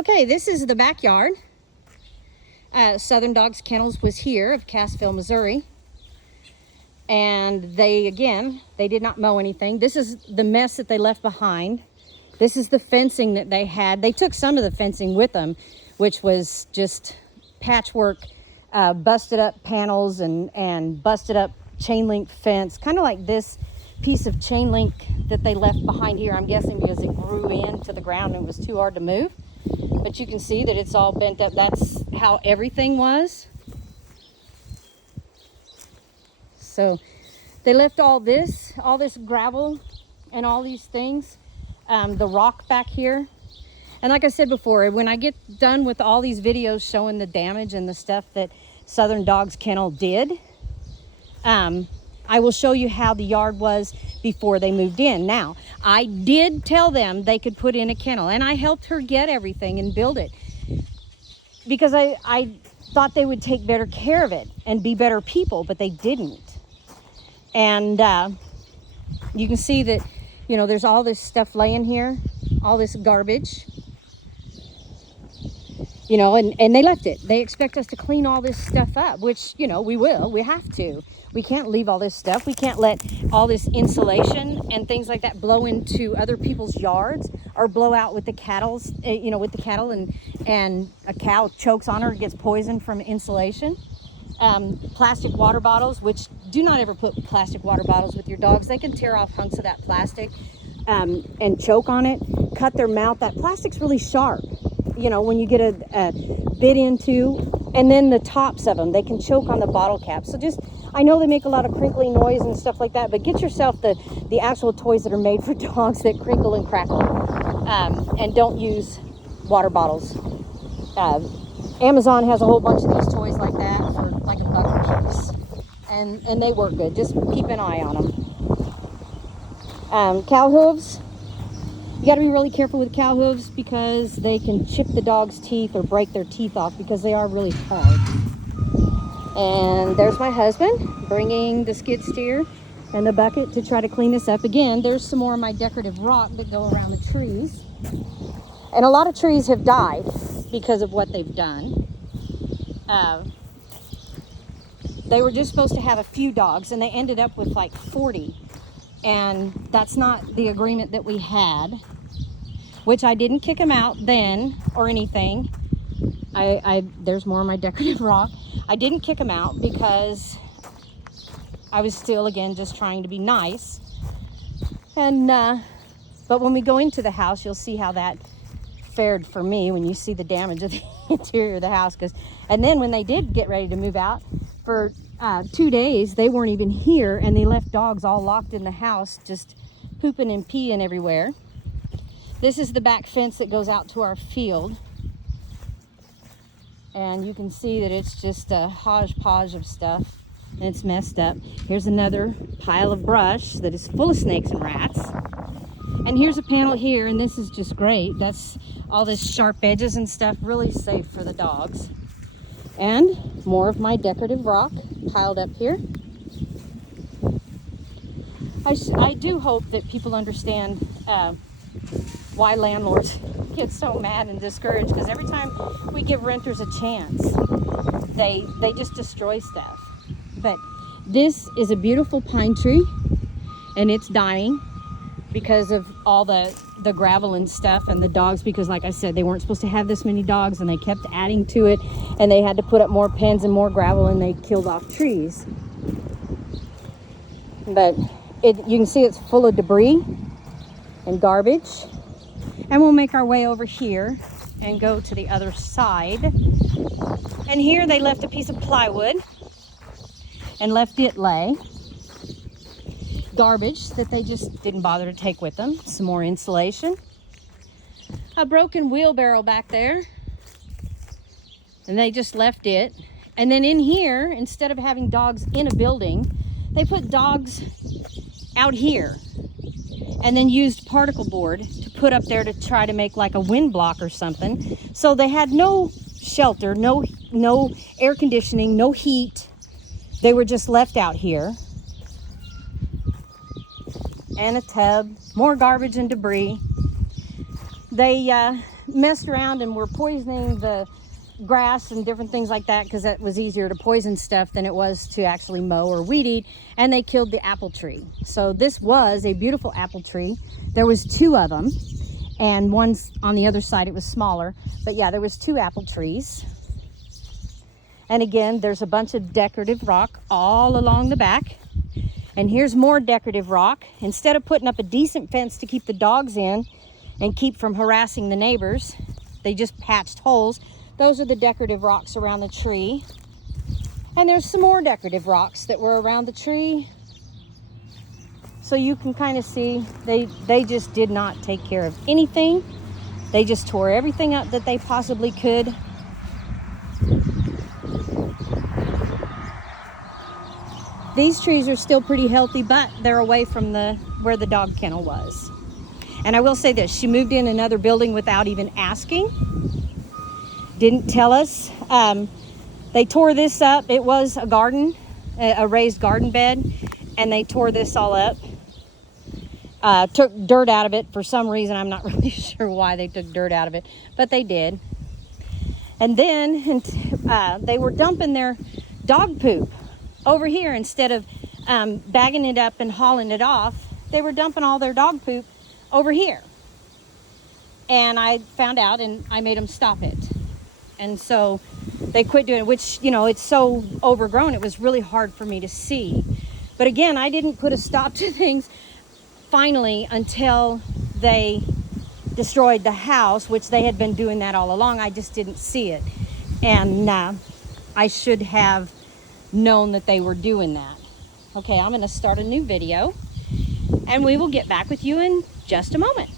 Okay, this is the backyard. Southern Dogs Kennels was here of Cassville, Missouri. And they did not mow anything. This is the mess that they left behind. This is the fencing that they had. They took some of the fencing with them, which was just patchwork, busted up panels and busted up chain link fence, kind of like this piece of chain link that they left behind here. I'm guessing because it grew into the ground and it was too hard to move. But you can see that it's all bent up. That's how everything was. So they left all this gravel and all these things, the rock back here. And like I said before, when I get done with all these videos showing the damage and the stuff that Southern Dogs Kennel did, I will show you how the yard was before they moved in. Now, I did tell them they could put in a kennel, and I helped her get everything and build it because I thought they would take better care of it and be better people, but they didn't. And you can see that, you know, there's all this stuff laying here, all this garbage, you know, and they left it. They expect us to clean all this stuff up, which, you know, we will. We have to. We can't leave all this stuff. We can't let all this insulation and things like that blow into other people's yards or blow out with the cattle, you know, with the cattle, and a cow chokes on her, gets poisoned from insulation. Plastic water bottles, which do not ever put plastic water bottles with your dogs. They can tear off hunks of that plastic and choke on it, cut their mouth. That plastic's really sharp, you know, when you get a bit into, and then the tops of them, they can choke on the bottle cap. So just, I know they make a lot of crinkly noise and stuff like that, but get yourself the actual toys that are made for dogs that crinkle and crackle, and don't use water bottles. Amazon has a whole bunch of these toys like that for like $1 a piece, and they work good. Just keep an eye on them. Cow hooves. You got to be really careful with cow hooves because they can chip the dog's teeth or break their teeth off because they are really hard. And there's my husband bringing the skid steer and the bucket to try to clean this up. Again, there's some more of my decorative rock that go around the trees. And a lot of trees have died because of what they've done. They were just supposed to have a few dogs and they ended up with like 40. And that's not the agreement that we had, which I didn't kick them out then or anything. There's more of my decorative rock. I didn't kick them out because I was still, again, just trying to be nice. And but when we go into the house, you'll see how that fared for me when you see the damage of the interior of the house. And then when they did get ready to move out, for 2 days, they weren't even here, and they left dogs all locked in the house, just pooping and peeing everywhere. This is the back fence that goes out to our field. And you can see that it's just a hodgepodge of stuff, and it's messed up. Here's another pile of brush that is full of snakes and rats. And here's a panel here, and this is just great. That's all this sharp edges and stuff, really safe for the dogs. And more of my decorative rock piled up here. I do hope that people understand why landlords get so mad and discouraged, because every time we give renters a chance, they just destroy stuff. But this is a beautiful pine tree, and it's dying because of all the gravel and stuff and the dogs, because like I said, they weren't supposed to have this many dogs, and they kept adding to it, and they had to put up more pens and more gravel, and they killed off trees. But you can see it's full of debris and garbage. And we'll make our way over here and go to the other side. And here they left a piece of plywood and left it lay. Garbage that they just didn't bother to take with them. Some more insulation. A broken wheelbarrow back there. And they just left it. And then in here, instead of having dogs in a building, they put dogs out here. And then used particle board to put up there to try to make like a wind block or something. So they had no shelter, no air conditioning, no heat. They were just left out here. And a tub, more garbage and debris. They messed around and were poisoning the grass and different things like that, because it was easier to poison stuff than it was to actually mow or weed eat, and they killed the apple tree. So this was a beautiful apple tree. There was 2 of them, and one's on the other side, it was smaller, but yeah, there was 2 apple trees. And again, there's a bunch of decorative rock all along the back. And here's more decorative rock. Instead of putting up a decent fence to keep the dogs in and keep from harassing the neighbors, they just patched holes. Those are the decorative rocks around the tree. And there's some more decorative rocks that were around the tree. So you can kind of see they just did not take care of anything. They just tore everything up that they possibly could. These trees are still pretty healthy, but they're away from where the dog kennel was. And I will say this, she moved in another building without even asking. Didn't tell us. They tore this up. It was a garden, a raised garden bed, and they tore this all up. Took dirt out of it for some reason. I'm not really sure why they took dirt out of it, but they did. And then they were dumping their dog poop over here. Instead of bagging it up and hauling it off, they were dumping all their dog poop over here. And I found out, and I made them stop it. And so they quit doing it, which, you know, it's so overgrown, it was really hard for me to see. But again, I didn't put a stop to things finally until they destroyed the house, which they had been doing that all along. I just didn't see it. And I should have known that they were doing that. Okay, I'm going to start a new video, and we will get back with you in just a moment.